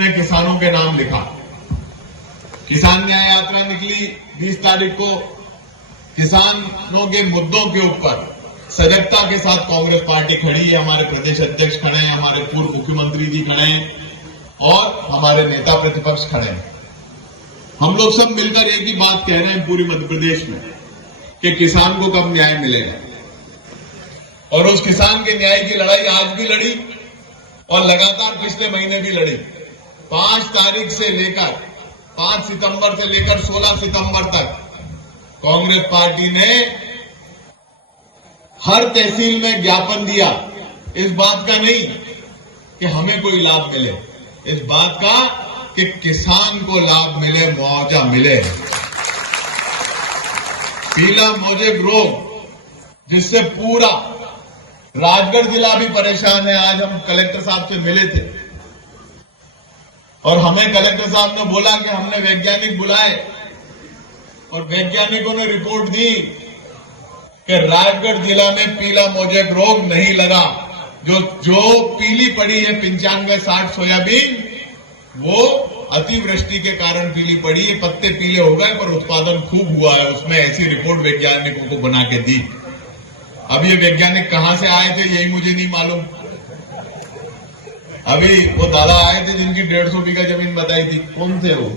में किसानों के नाम लिखा। किसान न्याय यात्रा निकली 20 तारीख को। किसानों के मुद्दों के ऊपर सजगता के साथ कांग्रेस पार्टी खड़ी है। हमारे प्रदेश अध्यक्ष खड़े हैं, हमारे पूर्व मुख्यमंत्री जी खड़े हैं और हमारे नेता प्रतिपक्ष खड़े हैं। हम लोग सब मिलकर एक ही बात कह रहे हैं पूरी मध्य प्रदेश में कि किसान को कब न्याय मिलेगा। और उस किसान के न्याय की लड़ाई आज भी लड़ी और लगातार पिछले महीने भी लड़ी। 5 तारीख से लेकर 5 सितंबर से लेकर 16 सितंबर तक कांग्रेस पार्टी ने हर तहसील में ज्ञापन दिया, इस बात का नहीं कि हमें कोई लाभ मिले, इस बात का कि किसान को लाभ मिले, मुआवजा मिले। पीला मोजेक रोग जिससे पूरा राजगढ़ जिला भी परेशान है। आज हम कलेक्टर साहब से मिले थे और हमें कलेक्टर साहब ने बोला कि हमने वैज्ञानिक बुलाए और वैज्ञानिकों ने रिपोर्ट दी कि राजगढ़ जिला में पीला मोजेक रोग नहीं लगा। जो पीली पड़ी है 95-60 सोयाबीन, वो अतिवृष्टि के कारण पीली पड़ी है। पत्ते पीले हो गए पर उत्पादन खूब हुआ है, उसमें ऐसी रिपोर्ट वैज्ञानिकों को बना के दी। अब ये वैज्ञानिक कहां से आए थे यही मुझे नहीं मालूम। अभी वो दादा आए थे जिनकी 150 बीघा जमीन बताई थी, कौन थे वो?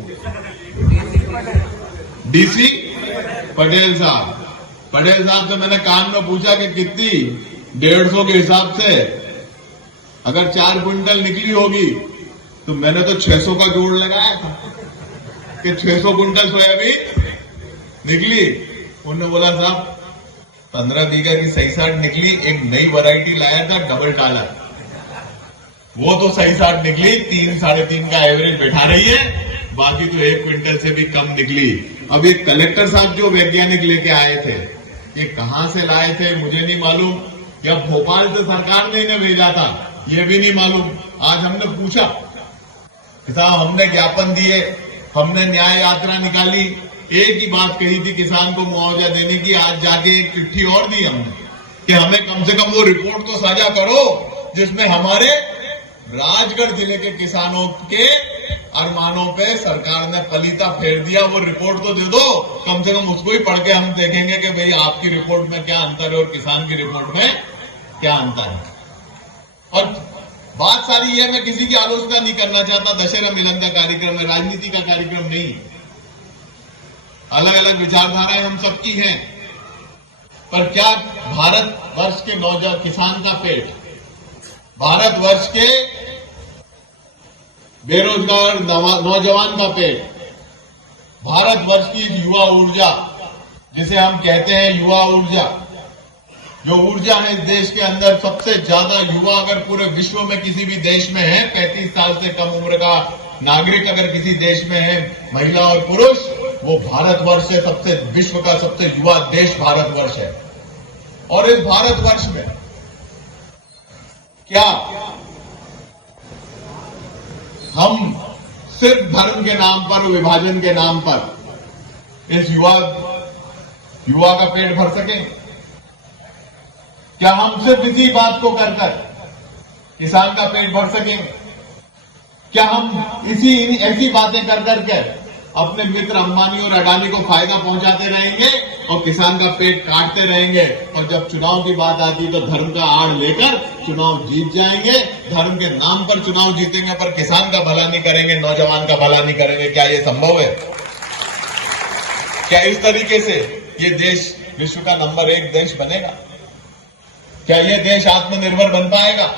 डीसी पटेल साहब। पटेल साहब से मैंने कान में पूछा कि कितनी 150 के हिसाब से अगर 4 क्विंटल निकली होगी तो मैंने तो 600 का जोड़ लगाया था कि 600 क्विंटल सोयाबीन निकली। उन्होंने बोला साहब 15 बीघा की 60 निकली, एक नई वैरायटी लाया था डबल टालर, वो तो 60 निकली, 3-3.5 का एवरेज बैठा रही है, बाकी तो 1 क्विंटल से भी कम निकली। अब ये कलेक्टर साहब जो वैज्ञानिक लेके आए थे, ये कहां से लाए थे मुझे नहीं मालूम, या भोपाल से सरकार ने इन्हें भेजा था ये भी नहीं मालूम। आज हमने पूछा कि साहब हमने ज्ञापन दिए, हमने न्याय यात्रा निकाली, एक ही बात कही थी किसान को मुआवजा देने की। आज जाके एक चिट्ठी और दी हमने कि हमें कम से कम वो रिपोर्ट तो साझा करो जिसमें हमारे राजगढ़ जिले के किसानों के अरमानों पे सरकार ने पलीता फेर दिया। वो रिपोर्ट तो दे दो, कम से कम उसको ही पढ़ के हम देखेंगे कि भाई आपकी रिपोर्ट में क्या अंतर है और किसान की रिपोर्ट में क्या अंतर है। और बात सारी ये, मैं किसी की आलोचना नहीं करना चाहता, दशहरा मिलन का कार्यक्रम है, राजनीति का कार्यक्रम नहीं। अलग अलग विचारधाराएं हम सबकी हैं, पर क्या भारत वर्ष के नौजवान किसान का पेट, भारत वर्ष के बेरोजगार नौजवान का पेट, भारत वर्ष की युवा ऊर्जा जिसे हम कहते हैं युवा ऊर्जा, जो ऊर्जा है इस देश के अंदर सबसे ज्यादा युवा अगर पूरे विश्व में किसी भी देश में है, 35 साल से कम उम्र का नागरिक अगर किसी देश में है, महिला और पुरुष, वो भारतवर्ष से सबसे विश्व का सबसे युवा देश भारतवर्ष है। और इस भारतवर्ष में क्या हम सिर्फ धर्म के नाम पर, विभाजन के नाम पर इस युवा का पेट भर सकें? क्या हम सिर्फ इसी बात को कर किसान का पेट भर सकें? क्या हम ऐसी बातें कर करके अपने मित्र अंबानी और अडानी को फायदा पहुंचाते रहेंगे और किसान का पेट काटते रहेंगे, और जब चुनाव की बात आती तो धर्म का आड़ लेकर चुनाव जीत जाएंगे, धर्म के नाम पर चुनाव जीतेंगे पर किसान का भला नहीं करेंगे, नौजवान का भला नहीं करेंगे? क्या ये संभव है? क्या इस तरीके से ये देश विश्व का नंबर 1 देश बनेगा? क्या ये देश आत्मनिर्भर बन पाएगा?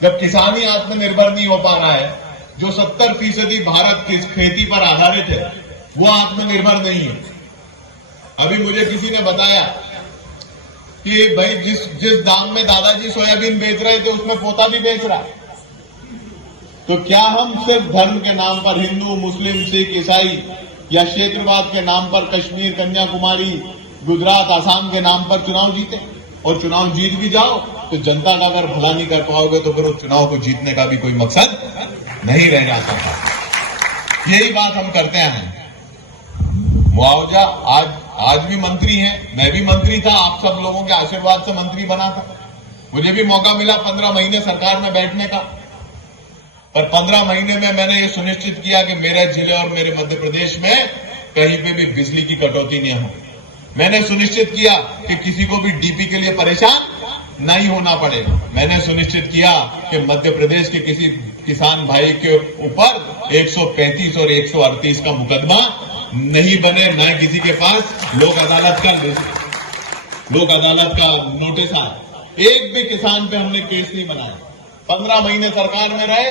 जब किसान ही आत्मनिर्भर नहीं हो पा रहा है, जो 70% भारत की खेती पर आधारित है, वो आत्मनिर्भर नहीं है। अभी मुझे किसी ने बताया कि भाई जिस दाम में दादाजी सोयाबीन बेच रहे थे उसमें पोता भी बेच रहा। तो क्या हम सिर्फ धर्म के नाम पर, हिंदू, मुस्लिम, सिख, ईसाई या क्षेत्रवाद के नाम पर कश्मीर, कन्याकुमारी, गुजरात, आसाम के नाम पर चुनाव जीते? और चुनाव जीत भी जाओ तो जनता का अगर भला नहीं कर पाओगे तो फिर उस चुनाव को जीतने का भी कोई मकसद नहीं रह जाता था। यही बात हम करते हैं। मुआवजा आज भी मंत्री हैं, मैं भी मंत्री था, आप सब लोगों के आशीर्वाद से मंत्री बना था, मुझे भी मौका मिला 15 महीने सरकार में बैठने का। पर 15 महीने में मैंने ये सुनिश्चित किया कि मेरे जिले और मेरे मध्य प्रदेश में कहीं पे भी बिजली की कटौती नहीं हो। मैंने सुनिश्चित किया कि किसी को भी डीपी के लिए परेशान नहीं होना पड़े। मैंने सुनिश्चित किया कि मध्य प्रदेश के किसी किसान भाई के ऊपर 135 और 138 का मुकदमा नहीं बने, न किसी के पास लोक अदालत का नोटिस आए। एक भी किसान पे हमने केस नहीं बनाया। 15 महीने सरकार में रहे।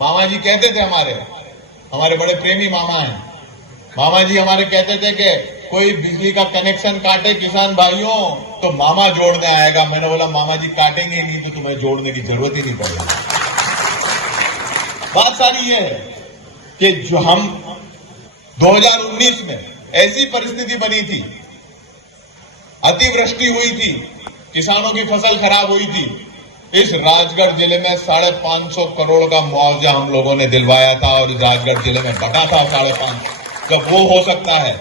मामा जी कहते थे, हमारे बड़े प्रेमी मामा हैं, मामा जी हमारे कहते थे कि कोई बिजली का कनेक्शन काटे किसान भाइयों तो मामा जोड़ने आएगा। मैंने बोला मामा जी काटेंगे नहीं तो तुम्हें जोड़ने की जरूरत ही नहीं पड़ेगी। बात सारी ये है कि जो हम 2019 में ऐसी परिस्थिति बनी थी, अतिवृष्टि हुई थी, किसानों की फसल खराब हुई थी। इस राजगढ़ जिले में 550 करोड़ का मुआवजा हम लोगों ने दिलवाया था और राजगढ़ जिले में बटा था 550। जब वो हो सकता है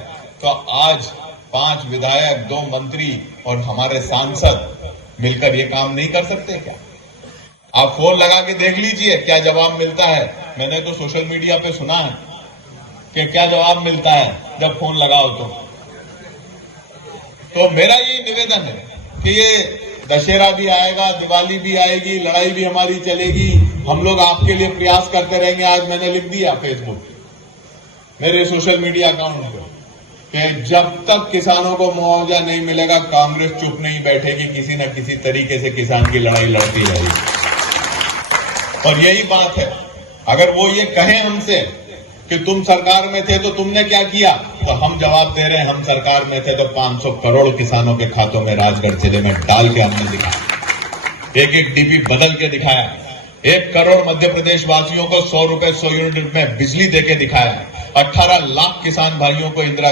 तो आज 5 विधायक, 2 मंत्री और हमारे सांसद मिलकर ये काम नहीं कर सकते क्या? आप फोन लगा के देख लीजिए क्या जवाब मिलता है। मैंने तो सोशल मीडिया पे सुना है कि क्या जवाब मिलता है जब फोन लगाओ तो मेरा ये निवेदन है कि ये दशहरा भी आएगा, दिवाली भी आएगी, लड़ाई भी हमारी चलेगी, हम लोग आपके लिए प्रयास करते रहेंगे। आज मैंने लिख दिया फेसबुक, मेरे सोशल मीडिया अकाउंट पे, कि जब तक किसानों को मुआवजा नहीं मिलेगा कांग्रेस चुप नहीं बैठेगी, किसी न किसी तरीके से किसान की लड़ाई लड़ती रहेगी। और यही बात है, अगर वो ये कहें हमसे कि तुम सरकार में थे तो तुमने क्या किया, तो हम जवाब दे रहे हैं हम सरकार में थे तो 500 करोड़ किसानों के खातों में राजगढ़ जिले में डाल के हमने दिखाया, एक डीपी बदल के दिखाया, 1 करोड़ मध्य प्रदेश वासियों को 100 रुपए 100 यूनिट में बिजली देके दिखाया, 18 लाख किसान भाइयों को इंदिरा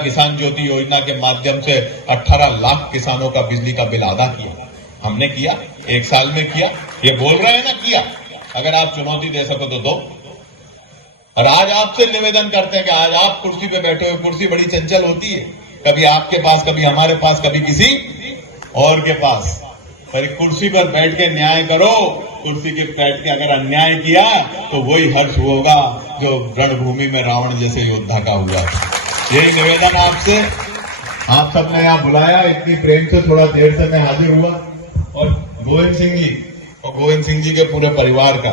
किसान ज्योति योजना के माध्यम से 18 लाख किसानों का बिजली का बिल अदा किया। हमने किया, 1 साल में किया। ये बोल रहे हैं ना किया। अगर आप चुनौती दे सको तो दो। और आज आपसे निवेदन करते हैं कि आज आप कुर्सी पे बैठे हो, कुर्सी बड़ी चंचल होती है, कभी आपके पास, कभी हमारे पास, कभी किसी और के पास। पर कुर्सी पर बैठ के न्याय करो। कुर्सी के बैठ के अगर अन्याय किया तो वही हर्ष होगा जो रणभूमि में रावण जैसे योद्धा का हुआ। यही निवेदन आपसे, आप सबने यहाँ बुलाया, इतनी प्रेम से थोड़ा देर से मैं हाजिर हुआ। और गोविंद सिंह जी और गोविंद सिंह जी के पूरे परिवार का,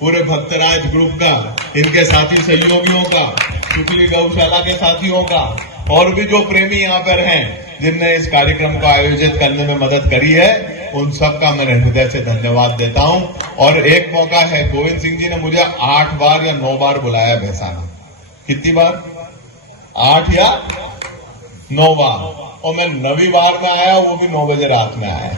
पूरे भक्तराज ग्रुप का, इनके साथी सहयोगियों का, सुखली गौशाला के साथियों का, और भी जो प्रेमी यहाँ पर हैं जिनने इस कार्यक्रम को आयोजित करने में मदद करी है, उन सबका मैं हृदय से धन्यवाद देता हूं। और एक मौका है, गोविंद सिंह जी ने मुझे 8 बार या 9 बार बुलाया भैसाना। कितनी बार? 8 या 9 बार। और मैं 9वीं बार में आया, वो भी 9 बजे रात में आया।